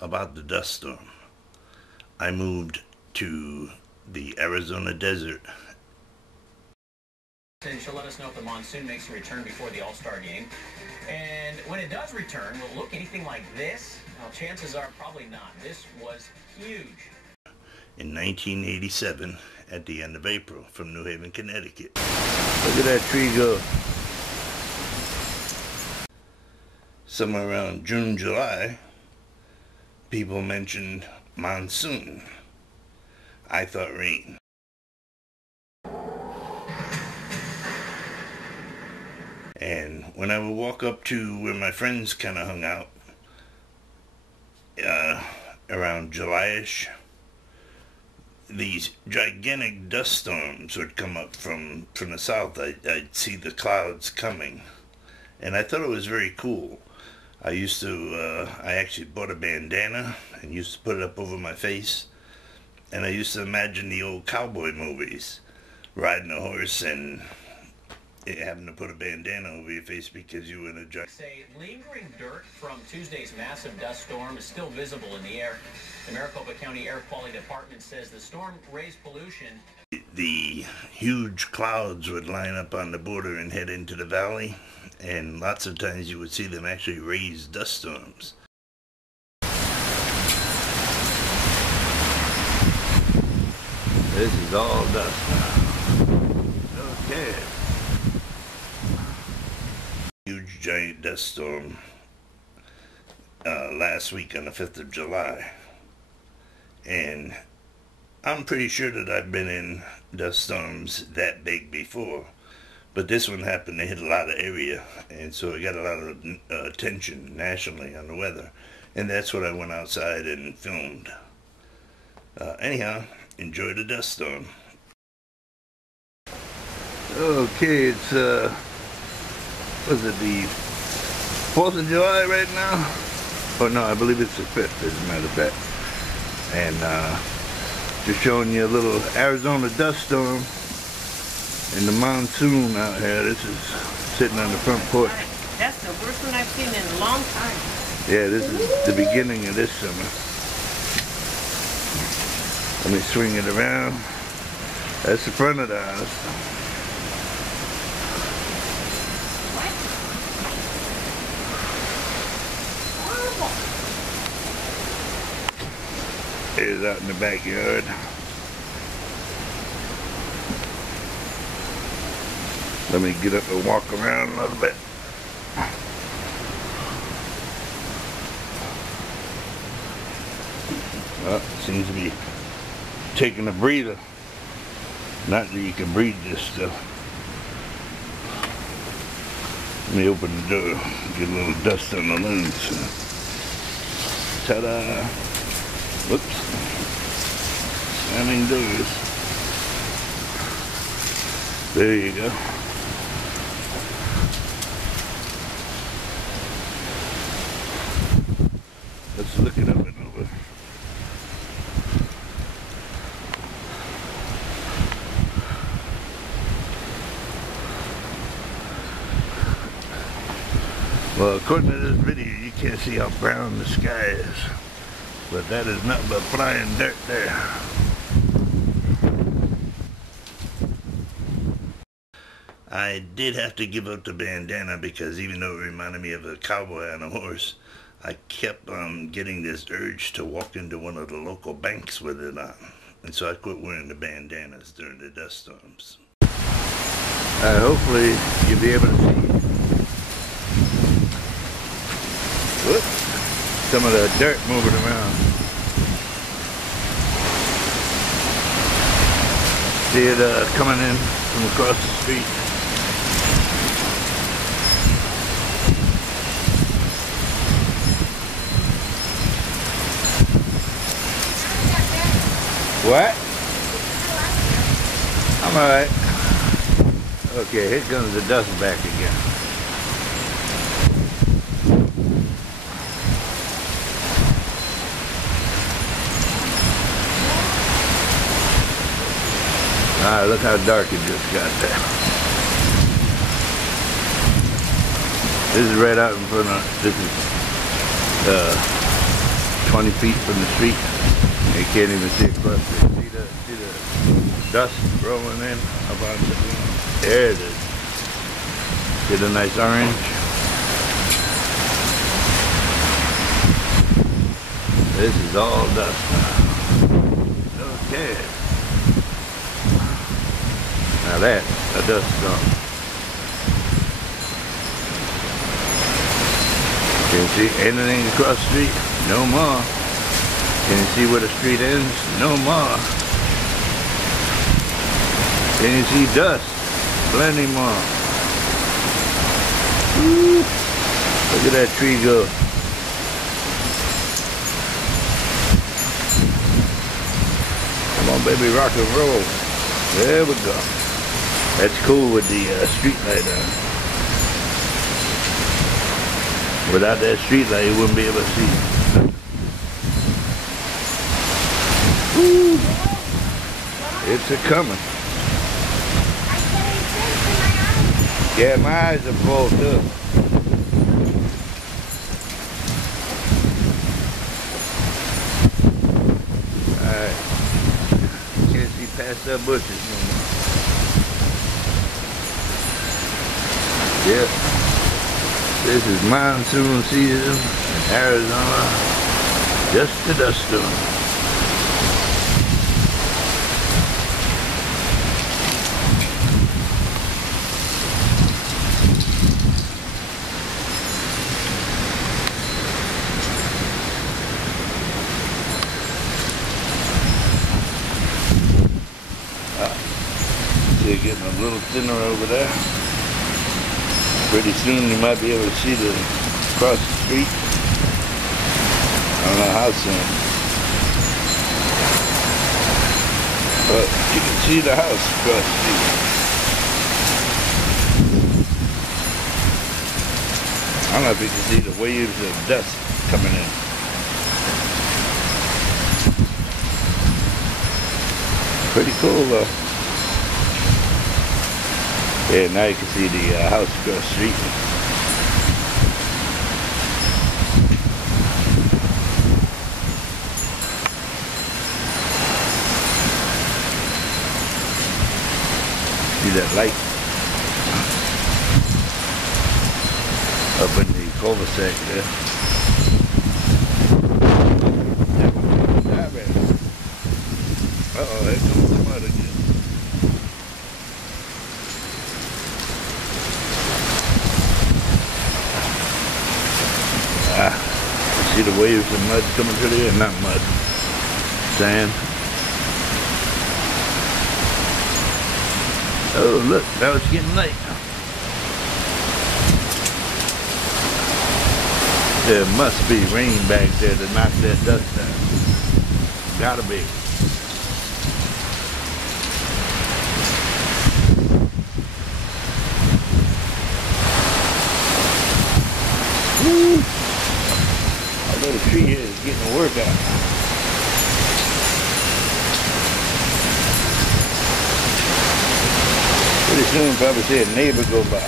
about the dust storm. I moved to the Arizona desert. She'll let us know if the monsoon makes a return before the All-Star game. And when it does return, will it look anything like this? Well, chances are probably not. This was huge. In 1987, at the end of April, from New Haven, Connecticut. Look at that tree go. Somewhere around June, July, people mentioned monsoon. I thought rain. And when I would walk up to where my friends kind of hung out, around July-ish, these gigantic dust storms would come up from the south. I'd see the clouds coming, and I thought it was very cool. I actually bought a bandana and used to put it up over my face, and I used to imagine the old cowboy movies, riding a horse and having to put a bandana over your face because you were in a giant... Say, lingering dirt from Tuesday's massive dust storm is still visible in the air. The Maricopa County Air Quality Department says the storm raised pollution. The huge clouds would line up on the border and head into the valley, and lots of times you would see them actually raise dust storms. This is all dust now. Okay. Huge giant dust storm last week on the 5th of July. And I'm pretty sure that I've been in dust storms that big before. But this one happened to hit a lot of area, and so it got a lot of attention nationally on the weather. And that's what I went outside and filmed. Anyhow, enjoy the dust storm. Okay, it's was it the 4th of July right now? Oh no, I believe it's the 5th, as a matter of fact. And just showing you a little Arizona dust storm and the monsoon out here. This is sitting on the front porch. That's the worst one I've seen in a long time. Yeah, this is the beginning of this summer. Let me swing it around. That's the front of the house. Here's out in the backyard. Let me get up and walk around a little bit. Well, seems to be taking a breather. Not that you can breathe this stuff. Let me open the door, get a little dust on the lens. Ta-da! Whoops. Slamming doors. There you go. Let's look it up and over. Well, according to this video, you can't see how brown the sky is. But that is nothing but flying dirt there. I did have to give up the bandana because even though it reminded me of a cowboy on a horse, I kept getting this urge to walk into one of the local banks with it on. And so I quit wearing the bandanas during the dust storms. Hopefully you'll be able to see. Whoops. Some of the dirt moving around. See it coming in from across the street. What? I'm alright. Okay, here comes the dust back again. Alright, look how dark it just got there. This is right out in front of, this is 20 feet from the street. You can't even see across the street. See the dust rolling in up on the, there it is. See the nice orange? This is all dust now. Okay. Now that's a dust storm. Can you see anything across the street? No more. Can you see where the street ends? No more. Can you see dust? Plenty more. Woo. Look at that tree go. Come on, baby, rock and roll. There we go. That's cool with the street light on. Without that street light, you wouldn't be able to see. Woo. It's a coming. Yeah, my eyes are full too. Alright. Can't see past that bushes no more. Yep. This is monsoon season in Arizona. Just a dust storm. See it getting a little thinner over there. Pretty soon you might be able to see the across the street. I don't know how soon. But you can see the house across the street. I don't know if you can see the waves of dust coming in. Pretty cool though. Yeah, now you can see the house across the street. See that light? Up in the cul-de-sac there. Uh-oh, there comes the mud again. See the waves of mud coming through there? Not mud. Sand. Oh, look. Now it's getting late. There must be rain back there to knock that dust down. Gotta be. Woo! The tree here is getting a workout. Pretty soon probably see a neighbor go by.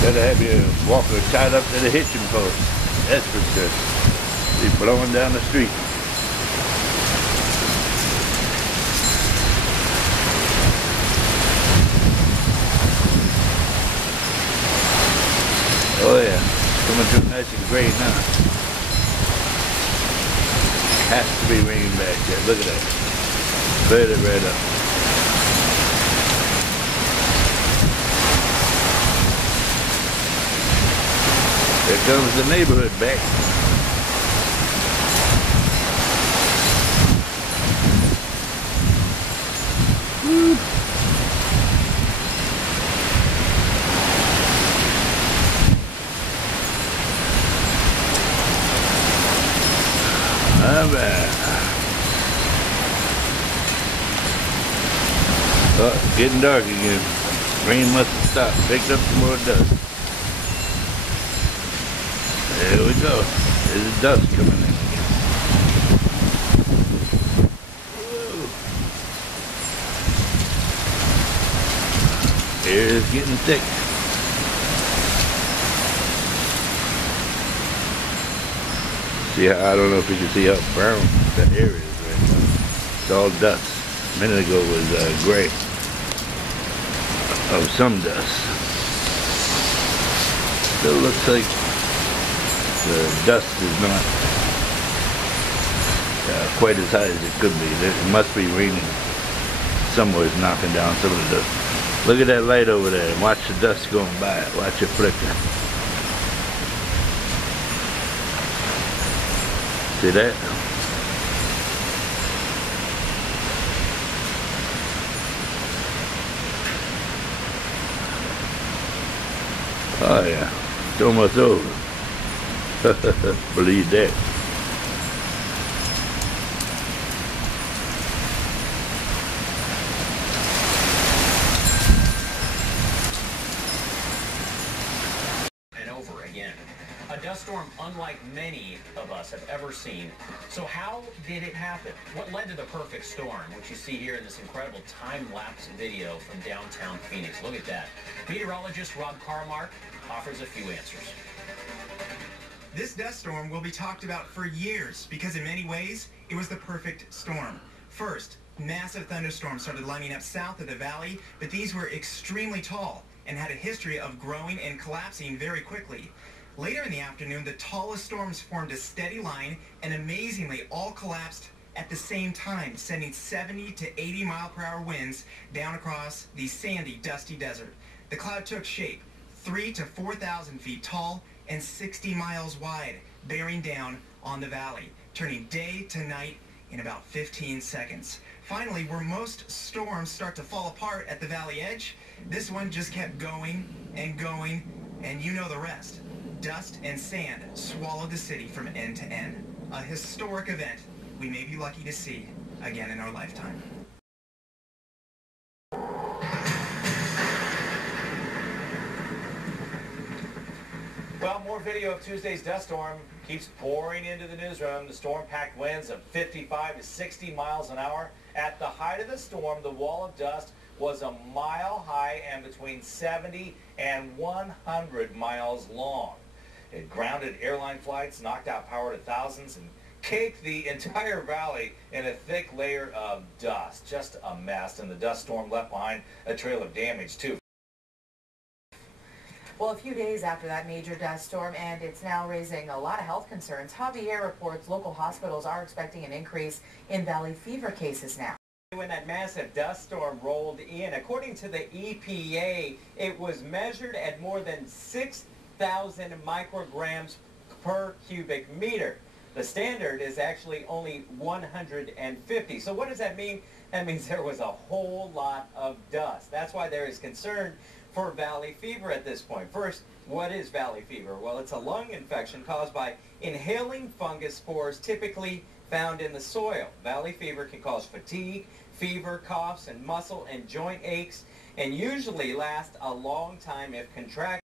Better have your walker tied up to the hitching post. That's for sure. Be blowing down the street. Oh yeah, it's coming through nice and gray now. Has to be raining back there. Look at that. Cleared it right up. There comes the neighborhood back. Woo. Alright. Oh, it's getting dark again. Rain must have stopped. Picked up some more dust. There we go. There's the dust coming in again. air is getting thick. See how, I don't know if you can see how brown the air is right now. It's all dust. A minute ago it was gray of some dust. Still looks like the dust is not quite as high as it could be. It must be raining. Somewhere is knocking down some of the dust. Look at that light over there. Watch the dust going by. Watch it flicker. See that? Oh yeah, it's almost over. Believe that. And over again. A dust storm unlike many of us have ever seen. So how did it happen? What led to the perfect storm, which you see here in this incredible time-lapse video from downtown Phoenix? Look at that. Meteorologist Rob Carmark offers a few answers. This dust storm will be talked about for years because in many ways, it was the perfect storm. First, massive thunderstorms started lining up south of the valley, but these were extremely tall and had a history of growing and collapsing very quickly. Later in the afternoon, the tallest storms formed a steady line and amazingly all collapsed at the same time, sending 70 to 80 mile-per-hour winds down across the sandy, dusty desert. The cloud took shape, 3,000 to 4,000 feet tall and 60 miles wide, bearing down on the valley, turning day to night in about 15 seconds. Finally, where most storms start to fall apart at the valley edge, this one just kept going, and you know the rest. Dust and sand swallowed the city from end to end. A historic event we may be lucky to see again in our lifetime. Well, more video of Tuesday's dust storm keeps pouring into the newsroom. The storm-packed winds of 55 to 60 miles an hour. At the height of the storm, the wall of dust was a mile high and between 70 and 100 miles long. It grounded airline flights, knocked out power to thousands, and caked the entire valley in a thick layer of dust. Just a mess, and the dust storm left behind a trail of damage, too. Well, a few days after that major dust storm, and it's now raising a lot of health concerns. Javier reports local hospitals are expecting an increase in valley fever cases now. When that massive dust storm rolled in, according to the EPA, it was measured at more than 6,000 micrograms per cubic meter. The standard is actually only 150. So what does that mean? That means there was a whole lot of dust. That's why there is concern for valley fever at this point. First, what is valley fever? Well, it's a lung infection caused by inhaling fungus spores typically found in the soil. Valley fever can cause fatigue, fever, coughs, and muscle and joint aches, and usually last a long time if contracted.